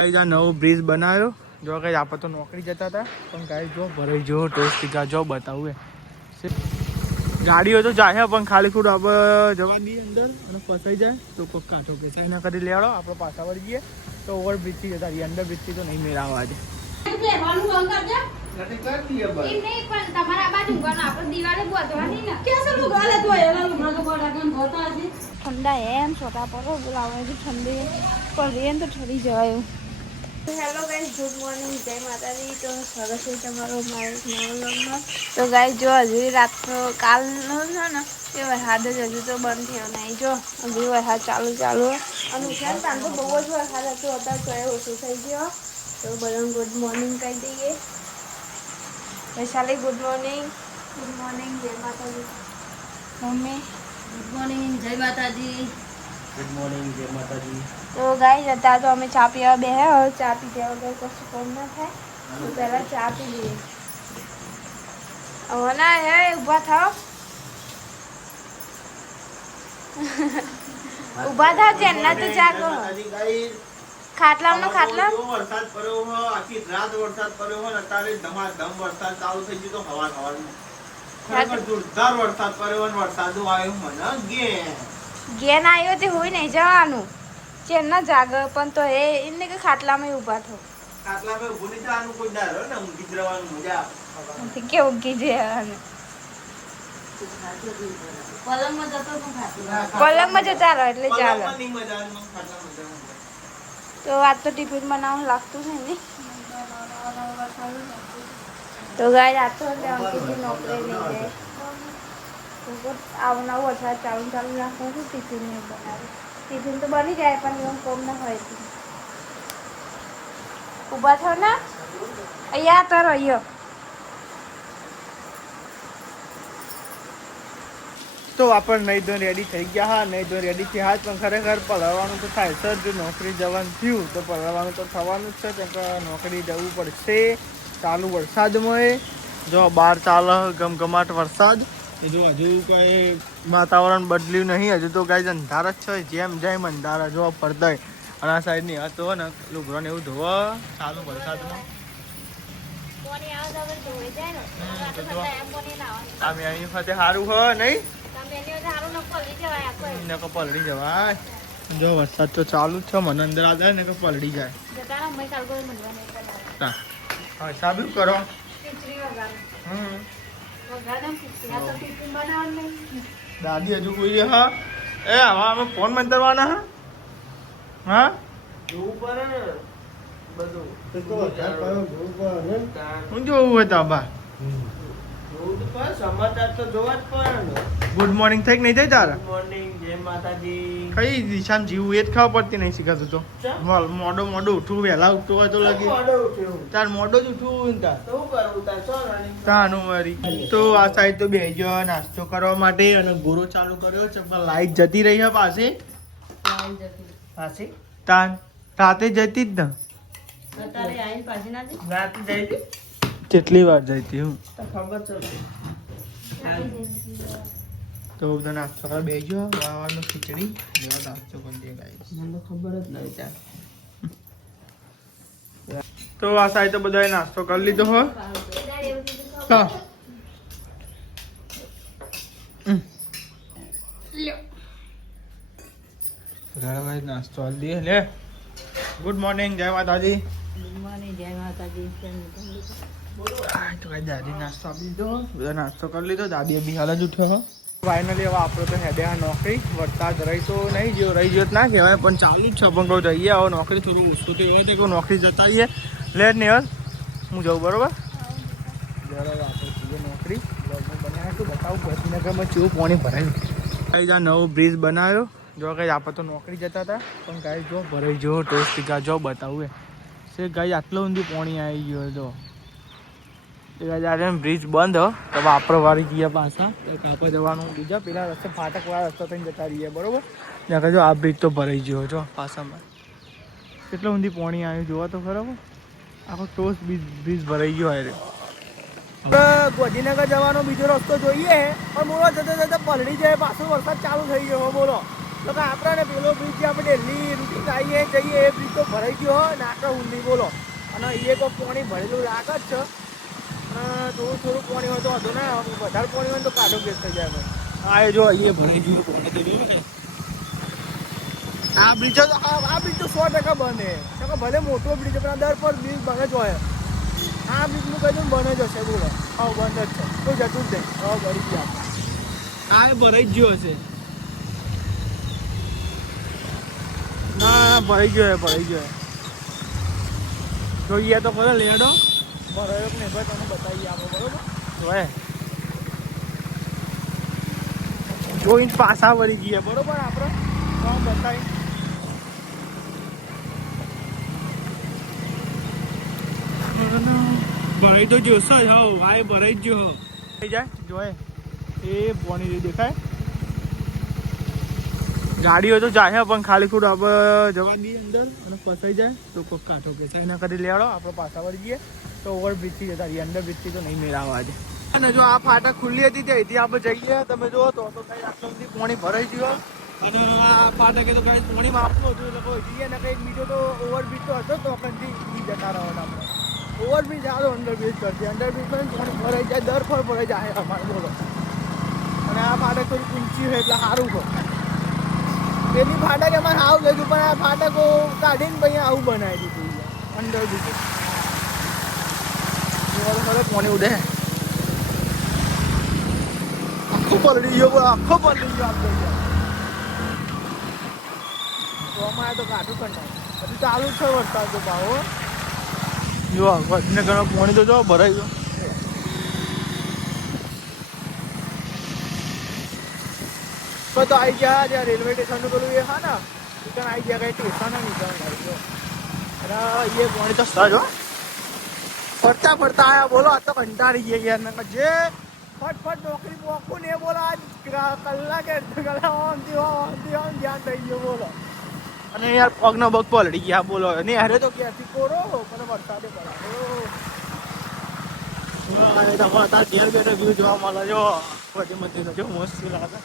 આ નવો બ્રિજ બનાવ્યો જો કઈ આપણે તો નોકરી જતા હતા પણ ગાઈસ જો ભરાઈ જો ટીકા જો બતાવું ગાડીઓ તો જાય પણ ખાલી ખોટું આપણે જવા દઈએ અંદર અને ફસાઈ જાય તો કોઈ કાંઠો પેસા ના કરી લેવાડો આપણે પાછા વળી જઈએ તો ઓવર બ્રિજથી જતા રહીએ અંડર બ્રિજથી તો નહીં મેળવવા આજે ઠંડા એમ છોટા પર બોલાવે છે ઠંડી પણ રેન તો ઠરી જવાય. હેલો ગાઈસ, ગુડ મોર્નિંગ, જય માતાજી. તો સરસ છે તમારો મારા નવા વ્લોગમાં. તો ગાઈસ જો હજુ રાતનો કાલનો છે ને એ વરસાદ જ હજુ તો બંધ થયો નહીં. જો હજુ વરસાદ ચાલુ અને ઉઠ્યા તાન તો બહુ જ વરસાદ હતો અત્યારે તો એ ઓછું થઈ ગયો. તો બધાને ગુડ મોર્નિંગ કહી દઈએ. Vaishali good morning. Good morning, જય માતાજી. મમ્મી ગુડ મોર્નિંગ, જય માતાજી. ગુડ મોર્નિંગ, જય માતાજી. તો ગાઈસ અત્યારે તો અમે ચા પીવા બેહ્યા. હવે ચા પીધા વગર કશું કામ ના થાય તો પહેલાં ચા પી લઈએ. હવે ના હે ઊભા થાવ ઊભા થાવ જેના તો ચા કહો ખાટલામાં વરસાદ પડ્યો હો આખી રાત વરસાદ પડ્યો હો અત્યારે ધમાધમ વરસાદ ચાલુ થઈ ગયો તો હવામાં ખરેખર જોરદાર વરસાદ પડ્યો અને વરસાદો આવ્યો મને ઘેન આવ્યો તે હોય નહીં જવાનું ચેરના જાગ પણ તો એને કે ખાટલામાં ઊભા થો ખાટલામાં ઊભું નહીં થવાનું કોઈ ડારો ને ઊંઘી જ રહેવાનું મજા આવે કે ઊંઘી જવાનું પલંગમાં જતા રહો એટલે ચાલો. તો આજ તો ટિફિન બનાવવાનું લાગતું છે ને તો ગાય આજ તો અંકિતની નોકરી લઈ જાય આવનાર વરસાદ ચાલુ રાખવું છું. ટિફિન નહીં બનાવે ટિફિન તો બની જાય પણ એવું કોમ ના હોય. ઊભા થો ને અહીંયા તો રહ્યો. તો આપણે નહીં તો રેડી થઈ ગયા હા નહીં તો રેડી થયા પણ ખરેખર પલળવાનું તો થાય સર જો નોકરી જવાનું થયું તો પલળવાનું તો થવાનું જ છે કેમ કે નોકરી જવું પડશે ચાલુ વરસાદમાં. જો બહાર ચાલે ગમગમાટ વરસાદ જો હજુ કોઈ વાતાવરણ બદલ્યું નહીં હજુ તો કાંઈ અંધાર જ છે જેમ જેમ અંધાર જો પડતા અને આ સાઈડની હતો ને લુગડોને એવું ધોવા ચાલુ વરસાદમાં અમે અહીં ફતે સારું હોય નહીં ને કે પલળી જવાય. જો વરસાદ તો ચાલુ જ છે મને અંદર આ જાય ને કે પલળી જાય. હા સાબુ કરો દાદી હજુ કોઈ હા એ આમાં અમે ફોન મંતરવાના હા જોવું પડે ને બધું હું જોવું હોય તો બા સમાચાર તો જોવા જ પડે ને. ગુડ મોર્નિંગ થઈ નહીં થઈ તારા? ગુડ મોર્નિંગ, જય માતાજી. કઈ દિશામાં જીવું એ જ ખબર પડતી નહીં શીખાતું તો મોડો ઉઠવું વહેલા ઉઠવું હોય તો લાગે તાર મોડો જ ઉઠવું તાર શું કરવું તાનું મારી તો આ સાઈડ તો બે ગયો નાસ્તો કરવા માટે અને ગોરો ચાલુ કર્યો છે પણ લાઈટ જતી રહી છે પાસે તાન રાતે જતી જ ને કેટલી વાર જતી હું ખબર છે તો બધા નાસ્તો કરવા બેસજો વાવાનું ખીચડી જેવા નાસ્તો કરી દે ગાઈસ મને ખબર જ નહીં ત્યાં. તો આ સાઈડ તો બધાએ નાસ્તો કરી લીધો હો હા બધા નાસ્તો કરી દે લે. ગુડ મોર્નિંગ, જય માતાજી. ગુડ મોર્નિંગ, જય માતાજી. તો કઈ દાદી નાસ્તો આપી દીધો બધા નાસ્તો કરી લીધો દાદી બી હાલ જ ઉઠ્યો. ફાઇનલી હવે આપણે તો હેડે આ નોકરી વરસાદ રહી તો નહીં ગયો રહી ગયો ના કહેવાય પણ ચાલુ જ છે પણ કોઈ જઈએ હવે નોકરી થોડું ઓછું તો એવા કોઈ નોકરી જતા આવીએ લે ને યાર હું જાઉં બરોબર જરા આપણે જઈએ નોકરી બનાવ્યું બતાવું ગાંધીનગરમાં કેવું પાણી ભરાયું. કઈ આ નવો બ્રિજ બનાવ્યો જો કઈ આપણે તો નોકરી જતા હતા પણ ગાય જો ભરાઈ જો ટીકા જો બતાવું છે ગાય આટલો ઊંધી પાણી આવી ગયો જો બ્રિજ બંધ તો વાપરવાળી જઈએ પાછા કાપા જવાનું બીજા પેલા રસ્તે ફાટકવાળા રસ્તા થઈને જતા રહીએ બરોબર ત્યાં કહો આ બ્રિજ તો ભરાઈ ગયો છો પાછામાં કેટલો ઊંધી પાણી આવ્યું જોવા તો બરાબર આખો ટોસ બ્રિજ ભરાઈ ગયો હોય ગાંધીનગર જવાનો બીજો રસ્તો જોઈએ પણ બોલો જતા જતા પલળી જાય પાછો વરસાદ ચાલુ થઈ ગયો બોલો તો કે આપણે પેલો બ્રિજ જે આપણે ડેલી રૂટીન આવીએ જઈએ એ બ્રિજ તો ભરાઈ ગયો હોય ને આપણે ઊંધી બોલો અને એ તો પાણી ભરેલું લાગે જ છે થોડું પાણી હોય તો વાંધો ના વધારે પાણી હોય તો કાઢો કેસ થઈ જાય ભાઈ હા એ જો અહીંયા ભરાઈ ગયું પાણી તો જોયું ને આ બ્રિજ તો આ બ્રિજ તો 100% બને તો ભલે મોટો બ્રિજ પણ દર પર બ્રિજ બને જ હોય આ બ્રિજનું કહી દઉં બને જ હશે બોલો હા બંધ જ છે કોઈ જતું જ નહીં હવે ભરી ગયા આ એ ભરાઈ જ ગયો હશે ના ભરાઈ ગયો જોઈએ તો ખરો લેડો ભરાયો ને ભાઈ તમે બતાવી આપો બરોબર જોયે જોઈને પાછા વળી ગયા બરોબર આપણે બતાવી ભરાઈ તો જોશો જ હો ભાઈ ભરાઈ જ જો થઈ જાય જોયે એ પાણી દેખાય ગાડીઓ તો જાય પણ ખાલી ખોટ આપણે જવા દઈએ અંદર અને ફસાઈ જાય તો કોઈ કાંઠો પેસાય એના કરી લેવાડો આપણે પાછા વળી જઈએ તો ઓવરબ્રિજથી જતા રહીએ અંડર બ્રિજથી તો નહીં મેળવવા આજે અને જો આ ફાટક ખુલ્લી હતી ત્યાંથી આપણે જઈએ તમે જુઓ તો કઈ આટલો બધી પાણી ભરાઈ ગયો અને આ ફાટકે તો કઈ પાણીમાં આપવું હતું એટલે કોઈ જઈએ ને કંઈક બીજો તો ઓવરબ્રિજ તો હતો તો કંઈથી જતા રહેવાના આપણે ઓવરબ્રિજ આવો અંડરબ્રિજ કરશે અંડરબ્રિજમાં પાણી ભરાઈ જાય દર ફળ ભરાઈ જાય અમારે બોલો અને આ ફાટક થોડી ઊંચી હોય એટલે સારું હોય પેલી ફાટક એમાં આવું ગયું પણ આ ફાટકો કાઢીને ભાઈ આવું બનાવી દીધું અંદર બીજું ખરે પાણી ઉડે આખો પલળી ગયો આપણે તો અમારે તો કાઢું કંટાળ હજી ચાલુ જ છે વરસાદ તો ભાવો જો વચને ઘણો પાણી તો જો ભરાઈ ગયો તો આવી ગયા જ્યાં રેલવે સ્ટેશનનું પેલું એ હા ને ત્યાં આવી ગયા કઈ સ્ટેશન નીકળ આવી ગયો અરે એ પાણી તો સજ હો ફરતા આવ્યા બોલો આ તો કંટાળી ગયા યાર ને જે ફટફટ નોકરી મોકું ને બોલો આજ કલાકે ધ્યાન થઈ ગયો બોલો અને યાર પગનો પગ પલડી ગયા બોલો ને અરે તો ક્યાંથી કોરો પણ વરસાદે પડાવ્યો તાર ઘેર બેઠો વ્યૂ જોવા મળે જો બધી મધી જો મસ્ત લાગે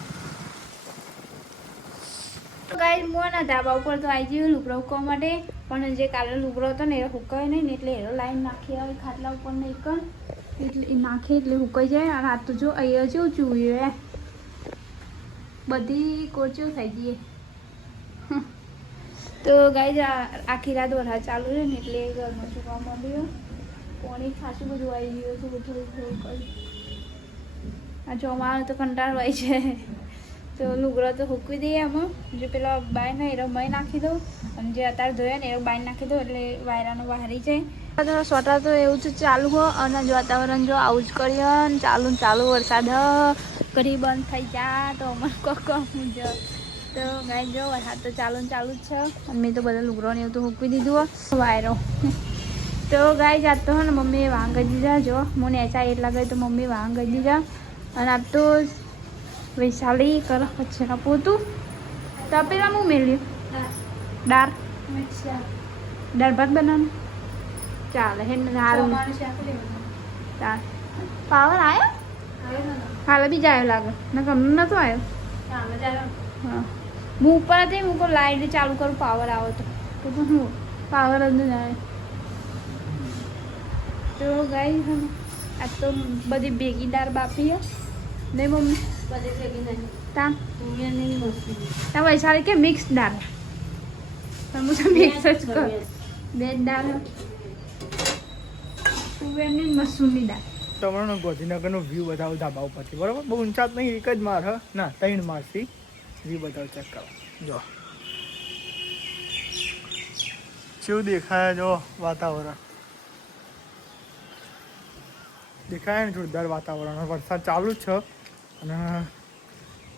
ગાઈસ મોના ધાબા ઉપર તો આવી ગયું લુગડો ઉકવા માટે પણ જે કાલે લુગડો હતો ને એ હુકાય નહીં ને એટલે એનો લાઈન નાખી આવે ખાટલા ઉપર નહીં કર એટલે નાખે એટલે હુકાઈ જાય અને આ તો જો અહીંયા જેવું ચૂવ્યું બધી કોચીઓ થઈ ગઈ તો ગાઈસ આખી રાત વરસાદ ચાલુ છે ને એટલે ઘરમાં સુકવા માંડ્યું પાણી ખાસું બધું આવી ગયું થોડું કરી આ ચોમાનું તો કંટાળો આવી છે તો લુગડો તો હૂકવી દઈએ આમાં જો પેલા બાય ને એરો મય નાખી દઉં અને જે અત્યારે ધોયા ને એરો બાય નાખી દઉં એટલે વાયરાનો બહારી જાય સ્વેટર તો એવું જ ચાલુ હો અને જો વાતાવરણ જો આવું જ કરીએ ને ચાલુ વરસાદ ઘડી બંધ થઈ જાય તો અમારે કોકમ જો તો ગાય જો વરસાદ તો ચાલુ જ છે અને મેં તો બધા લુગડો ને એવું તો હૂકવી દીધું વાયરો તો ગાય જાતો હો ને મમ્મીએ વાંગી દીધા જો મને એચા એટલા ગઈ તો મમ્મી વાંગી દીધા અને આ તો વૈશાલી કર પછી પોતું તો પેલા હું મેળ્યું દાળ ભાત બનાવવાનું ચાલે હે સારું પાવર આવ્યો હાલે બીજા આવ્યો લાગે ને ગમનું નતો આવ્યો હા હું ઉપર હતી હું કોઈ લાઈટ ચાલુ કરું પાવર આવો તો હું પાવર જ નહીં આવે તો ગાય આ તો બધી ભેગી દાળ બાપી નહીં મમ્મી તા વૈશાલી કે મિક્સ દાળ પણ હું તો મિક્સ જ કર બે દાળ તુવેરની મસૂરની દાળ તમારો ગોધીનગરનો વ્યૂ બતાવું ધાબા ઉપરથી બરાબર બહુ ઊંચા જ નહીં એક જ માર ના 3 મારથી વ્યૂ બતાવું ચેક કરો જો શું દેખાય જો વાતાવરણ દેખાય ને જોરદાર વાતાવરણ વરસાદ ચાલુ જ છે અને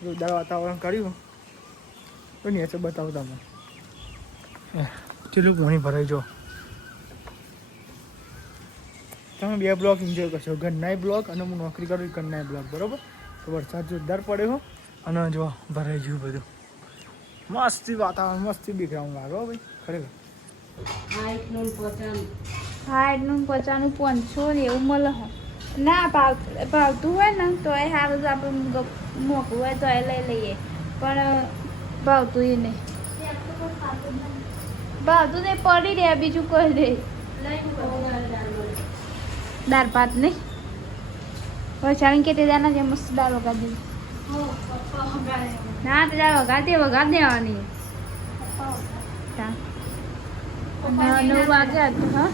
જોરદાર વાતાવરણ કર્યું તો નીચે બતાવું તમે ચેટલું પાણી ભરાઈ જો તમે 2 બ્લોક એન્જોય કરશો ગન્નાઈ બ્લોક અને હું નોકરી કરું ગન્નાઈ બ્લોક બરાબર તો વરસાદ જોરદાર પડ્યો અને જો ભરાઈ ગયું બધું મસ્તી વાતાવરણ મસ્તી બેકગ્રાઉન્ડ લાગે ભાઈ ખરેખર 50 ને એવું મળે ના ભાવતું હોય ને તો એ સારું આપણે મોકવું હોય તો એ લઈ લઈએ પણ ભાવતું એ નહીં ભાવતું ને પડી રહ્યા બીજું કોઈ દે દાળ ભાત નહીં વચાણી કે તે દાના જે મસ્ત દાળ વગાડ દે ના તે દાળ વગાડ દેવાની 9 વાગ્યા તો હા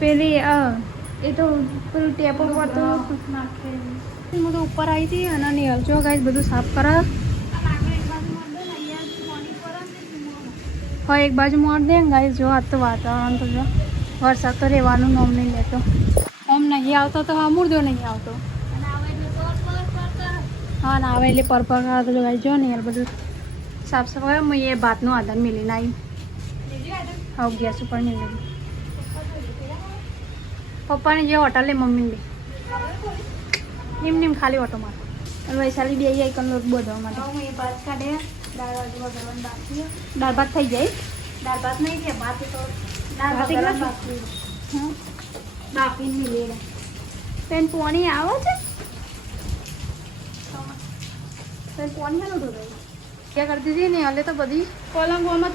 પેલી એ તો પેલું ટેપો પર તો નાખે હું તો ઉપર આવી હતી અને નિયલ જો ગાઈસ બધું સાફ કરા હા એક બાજુ મોડ દે ને ગાઈસ જો આજ તો વાતાવરણ તો જો વરસાદ તો રહેવાનું નામ નહીં લેતો આમ નહીં આવતો તો હા મૂર્દો નહીં આવતો હા ના આવે એટલે પરપર કરા તો જો ગાઈસ જો નિયલ બધું સાફ સફાઈ હું એ ભાતનું આધાર મિલીને આવી હા ગેસ ઉપર નહીં પપ્પાને જે હોટલ લે મમ્મીને લે નિમ ખાલી ઓટો મારે અને વૈશાલી બે જાય કન લોટ બોધવા માટે હું એ ભાત કાઢે દાળ વગરવાનું બાકી દાળ ભાત થઈ જાય દાળ ભાત નહીં છે ભાત તો દાળ ભાત બાકી હા બાફી મિલે પેન પોણી આવે છે પેન પોણી હાલો તો क्या करती थी नहीं हले तो बदी पलंग में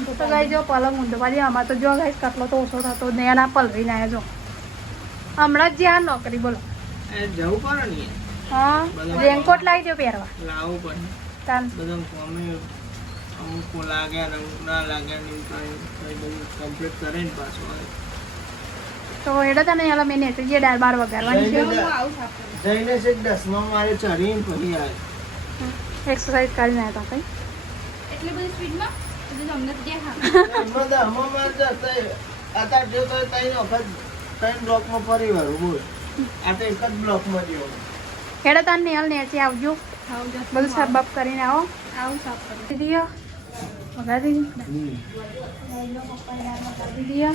तो तो गाइस जो पलंग ऊंधो वाली हमार तो जो गाइस कटलो तो ओछो था तो नया ना पलरी ना जो हमણાં જ જ્યાં નોકરી બોલો જવું પડે ને હા રેનકોટ લાવી દો પહેરવા લાવવું પડે તાન બધા કોમે અમુક લાગ્યા ને અમુક ના લાગ્યા ને કઈ બધું કમ્પ્લીટ કરે ને પાછો તો એડો તને હાલ મેં નેટરી જે દાળ બાર વગાડવાની છે હું આવું સાફ જઈને છે 10માં મારે ચડીને પછી આવે એક્સરસાઇઝ કરીને આવ્યા હતા એટલી બધી સ્પીડમાં બધું અમને જે હા એમાં મારે જતા અત્યારે જો તો તઈ વખત 3 બ્લોકમાં ફરી વાળું બોલ આ તો એક જ બ્લોકમાં જેવો હેડો તાન નેલ નેચે આવજો બધું સાફ બાફ કરીને આવું સાફ કરી દીધો વગાડી દીધી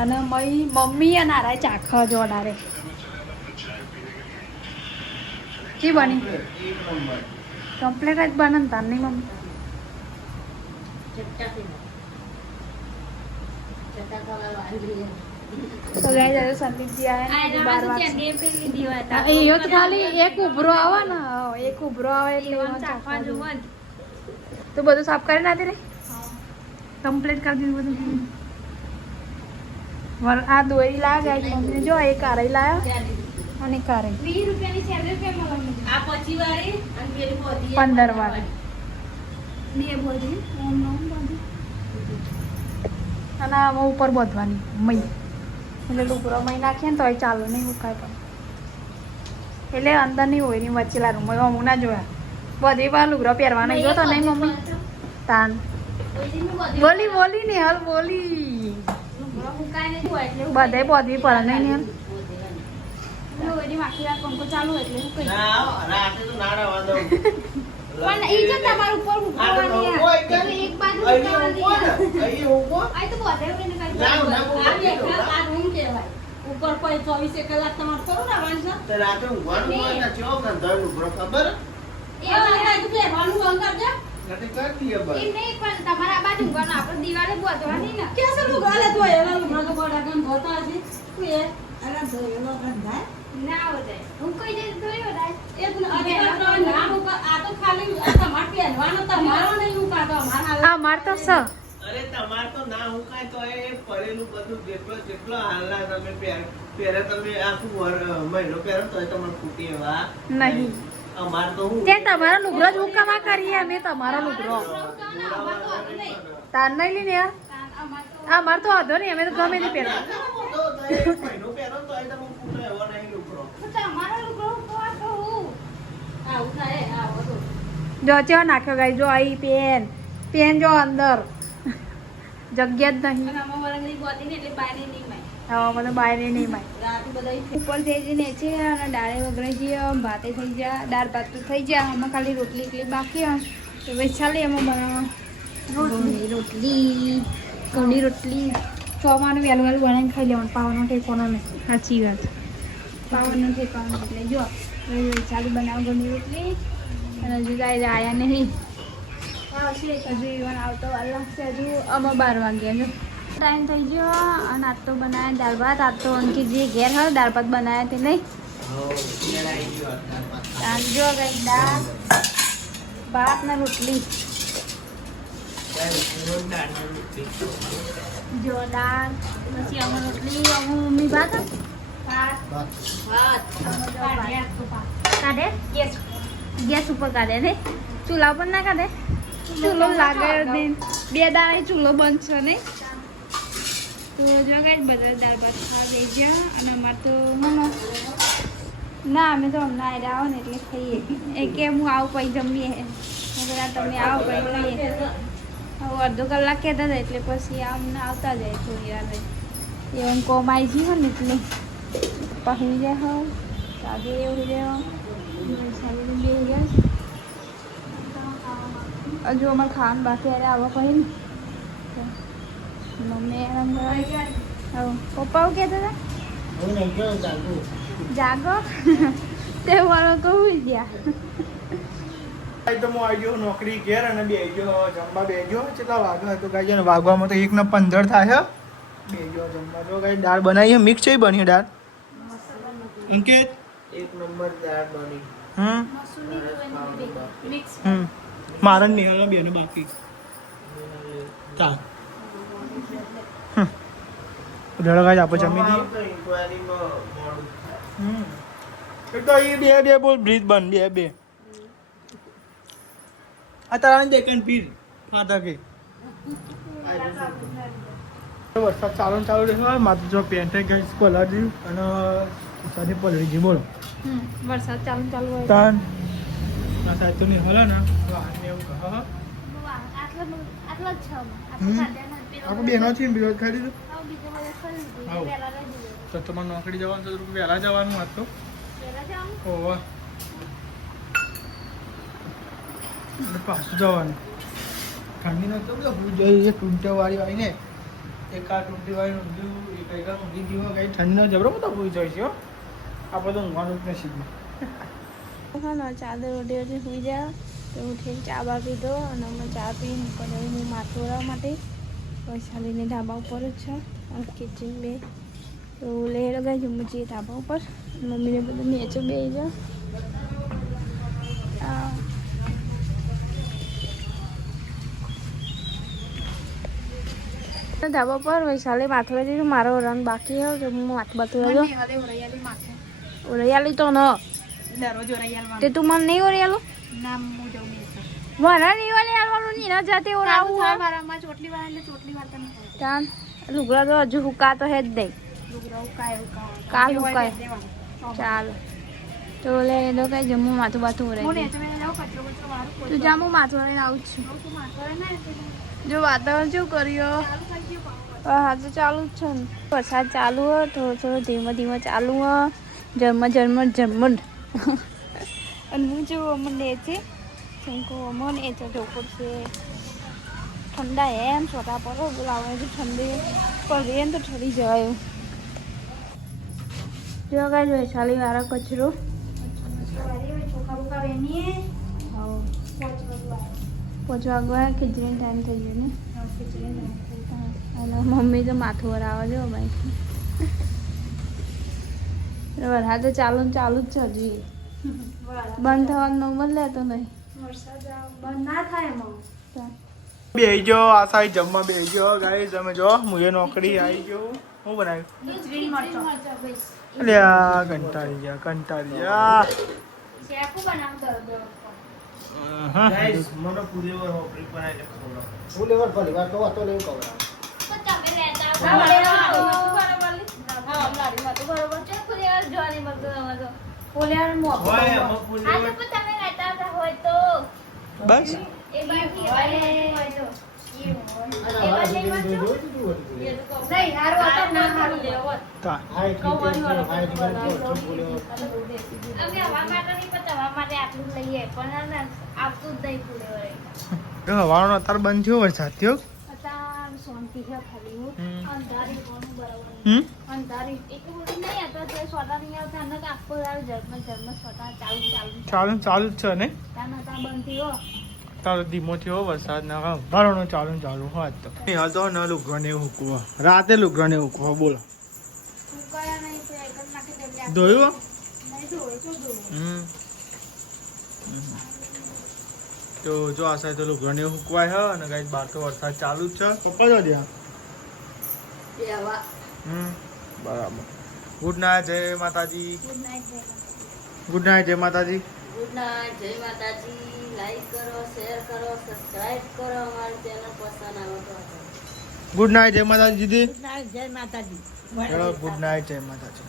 અને મમ્મી અને આરા ચાખા જોડારે કી બની કમ્પ્લીટ જ બને ને તાર નહીં મમ્મી તો ગાય જાય સંદીપજી આયા 12 વાગે એ તો ખાલી એક ઉભરો આવે ને એક ઉભરો આવે એટલે ચાખવા જોવા તો બધું સાફ કરી નાખી રે કમ્પ્લીટ કરી દીધું બધું આ દોરી લાગે મમ્મીને જો એક કારાઈ લાયા અને કારાઈ 20 રૂપિયાની સેલેરી કેમ મળવાની આ 25 વાળી અને પેલી બોધી 15 વાળી ને બોધી ઓમ નોમ બોધી અને આ ઉપર બોધવાની મઈ એટલે લુગડો મઈ નાખીએ ને તોય ચાલો નહીં ઉકાય પણ એટલે અંદર નહીં હોય ની વચ્ચેલા રૂમ હું ના જોયા બધી વાર લુગડો પહેરવાનો જો તો નહીં મમ્મી તાન બોલી બોલી ને હાલ બોલી બધાય બોધવી પડે નહીં ને પંખો ચાલુ એટલે હું કઈ રાતે તો ના રહેવા દઉં પણ ઈ જો તમાર ઉપર મૂકવાની એક બાજુ મૂકવાની અહીં ઉભો આ તો બધાય એને કઈ આ રૂમ કહેવાય ઉપર કોઈ 24 કલાક તમારે કરો ને વાંચો તો રાતે ઊંઘવાનું હોય ને ચો ગંધાનું ઉભરો ખબર એ વાંચો તું બેવાનું બંધ કરજો રાતે કરી દઈએ બસ એમ નહીં પણ તમારા બાજુ ઊંઘવાનું આપણે દિવાલે બોધવાની ને કે સર નું ગાલે તો એના લુગડા તો બડા ગન ધોતા છે તું એ અરે ધોયેલો ગંધાય ના આવે હું કઈ દે ધોયો રાય એ તું અરે નામ આ તો ખાલી તમાર પહેરવાનો તમારો નહીં ઉપાડો અમારા આ માર તો સ અરે તમાર તો ના હું કાંઈ તો એ પરેલું બધું જેટલો હાલના તમે પહેરે તમે આખું મહિનો પહેરો તો તમારે ફૂટી એવા નહીં અમાર તો હું તે તમારો લુગડો જ હુકામાં કરીએ અમે તમારો લુગડો તાર નહીં લઈને આ માર તો વાંધો નહીં અમે તો ગમે તે પહેરો મહિનો પહેરો તો તમે ફૂટો એવો નહીં લુકરો તમારો લુગડો તો આવું થાય આવો તો જો ચેવો નાખ્યો ગાઈ જો આઈ પેન જો અંદર જગ્યા જ નહીં અને આમાં વરંગની બોધી ને એટલે બાયને નહીં માય હા બધું બહાર નહીં માય રાતે બધા ઉપર થઈ જઈને છે અને દાળે વગરે જઈએ ભાતે થઈ જાય દાળ ભાત તો થઈ જાય આમાં ખાલી રોટલી એકલી બાકી હોય તો ભાઈ ચાલે એમાં બનાવવા રોટલી ઘઉંની રોટલી ચોમાનું વહેલું વહેલું બનાવીને ખાઈ લેવાનું પાવાનો ઠેકવાનો નથી સાચી વાત પાવાનો ઠેકવાનો એટલે જો ચાલી બનાવો ઘઉંની રોટલી અને હજુ કાંઈ આવ્યા નહીં આવશે હજુ ઈવન આવતો વાર લાગશે હજુ અમે 12 વાગ્યા જો ટાઈમ થઈ ગયો અને આટલો બનાવ્યા દાળ ભાત આજ તો અંકિત જે ઘેર હોય દાળ ભાત બનાવ્યા તે નહીં જો ગઈ દાળ ભાત ને રોટલી જો દાળ પછી અમે રોટલી અમે મમ્મી ભાત કાઢે ગેસ ઉપર કાઢે ને ચૂલા પર ના કાઢે ચૂલો લાગે બે દાળ ચૂલો બંધ છે ને તો જો કાંઈ બધા દાળ ભાત ખાવા દઈ ગયા અને અમારે તો ના અમે તો હમણાં આવ્યા આવો ને એટલે ખાઈએ એ કે હું આવું પછી જમીએ બધા તમે આવો પછી ખાઈએ હવે અડધો કલાક કહેતા હતા એટલે પછી અમને આવતા જાય થોડી વાર એવું કોમ આવી ગયું હોય ને એટલે પછી જાય હો સાગે એવું જાય સાગે બે ગયા હજુ અમારે ખાવાનું બાકી અરે આવવા કહે ને મમ્મી આરામ કરવા પપ્પા એવું કહેતા હતા જાગો તે વાળો કહું ગયા તો હું આવી ગયો નોકરી ઘેર અને બે ગયો જમવા બે ગયો કેટલા વાગ્યા તો ગાઈ વાગવામાં તો 1:15 થાય બે ગયો જમવા તો ગાઈ દાળ બનાવી મિક્સ છે બની દાળ ઇનકે એક નંબર દાળ બની મારા નિહાળો બેનો બાકી ચાલ ઉડાડો ગાઈ આપણે જમી દઈએ એક તો એ બે બોલ બ્રીજ બન બે આ તારાની દેખન પીર ફાટા કે વરસાદ ચાલુ રહેશે માથું જો પેન્ટ ગઈ પલળી અને સાથે પલળી ગઈ બોલો વરસાદ ચાલુ હોય તાન ના સાહેબ તો નહીં હલો ને વાહન એવું કહો આટલો જ છે આપણે બેનો છે ને ખાઈ દીધું તો તમારે નોકરી જવાનું તો વહેલા જવાનું વાત તો ઓવા પાછું જવાનું ઠંડી નતો જોઈએ ટૂંટાવાળી આવી ને એક આ ટૂંટીવાળી ઊંધું એક ઊંધી દીવા ગઈ ઠંડીનો જબરો બધો પૂરી જાય છે આપણે તો ઊંઘવાનું જ નસીબ ચાદર રોટી સુઈ જાય તો ઉઠીને ચા બા પીધો અને અમે ચા પીને પછી હું માથું વળવા માટે પૈસા લઈને ધાબા ઉપર જ છે કિચન બે તો લઈ લગાવી જમવું છીએ ધાબા ઉપર મમ્મીને બધું નીચે બે જાય ધાબા પર વૈશાલી માથું જઈશું મારો રન બાકી હોય તો હું માથું બાથું રહ્યો ઓરિયાલી તો ન તે તું મને નહીં ઓરિયાલો મારા નહીં ઓરિયાલવાનું નહીં ના જાતે ઓરાવું ચાલ લુગડા તો હજુ હુકા તો હે જ નહીં કાલ હુકાય ચાલો તો લે તો કઈ જમવું માથું બાથું ઓરાય તું જા હું માથું ઓરાઈને આવું જ છું જો વાતાવરણ શું કર્યો હા તો ચાલુ જ છે ને વરસાદ ચાલુ હોય થોડો ધીમે ધીમે ચાલુ હોય જન્મ અને હું જો અમને એ છે શંકો અમને એ છે ઢોકર છે ઠંડા એમ છોટા પડો બોલાવે છે ઠંડી પડે એમ તો ઠરી જવાય જો કાંઈ જોઈએ ચાલી વાળો કચરો ચોખા બોખા વેનીએ પહોંચવા ખીચડીનો ટાઈમ થઈ ગયો ને અને મમ્મી તો માથું વરાવા જો ભાઈ વરસાદ તો ચાલુ જ છે હજી બંધ થવાનું નંબર લેતો નહીં બંધ ના થાય બેજો આ સાઈ જમવા બેજો ગાઈસ તમે જો મુએ નોકરી આવી ગયો હું બનાવ્યું અલ્યા કંટાળી ગયા શેકુ બનાવતો ગાઈસ મને પુરેવર હોપરી બનાવી લે પુરેવર પરિવાર તો હતો લેવું કહું તો તમે લેતા આવો બરોબર છે પુરેવર જોવાની મળતો તો પુરેવર મોકો હોય આ તો તમે લેતા આવતા હોય તો બસ એ બાકી હોય તો નહીં હારું હતો ના હારું લેવો તા અમે હવા માટે નહીં પણ હવા માટે આટલું લઈએ પણ આપતું જ નહીં પુરેવર હવાનો અત્યારે બંધ થયો વરસાદ થયો અત્યારે શાંતિ છે ખાલી અંધારી કોનું બરાબર અંધારી એટલું બધું નહીં હતા તો સોટા નહીં આવતા અને આખો જન્મ સોટા ચાલુ જ છે ને ત્યાં બંધ થયો તારો ધીમો થયો વરસાદ ના ભરવાનો ચાલુ હોત તો હાલ તો ન લુગવાને હુકવા રાતે લુગવાને હુકવા બોલો ઉકાયા નહીં તો એક જ નાખી દે ધોયું નહીં તો જો આ સાઈડ તો લુગડો હુકવાય હ અને ગાઈસ બહાર તો વરસાદ ચાલુ જ છે પપ્પા જો દે બરાબર ગુડ નાઇટ જય માતાજી ગુડ નાઇટ જય માતાજી ગુડ નાઇટ જય માતાજી. લાઈક કરો, શેર કરો, સબસ્ક્રાઇબ કરો અમારી ચેનલ પસંદ આવે તો. ગુડ નાઇટ જય માતાજી દીદી ગુડ નાઇટ જય માતાજી. ચલો ગુડ નાઇટ જય માતાજી.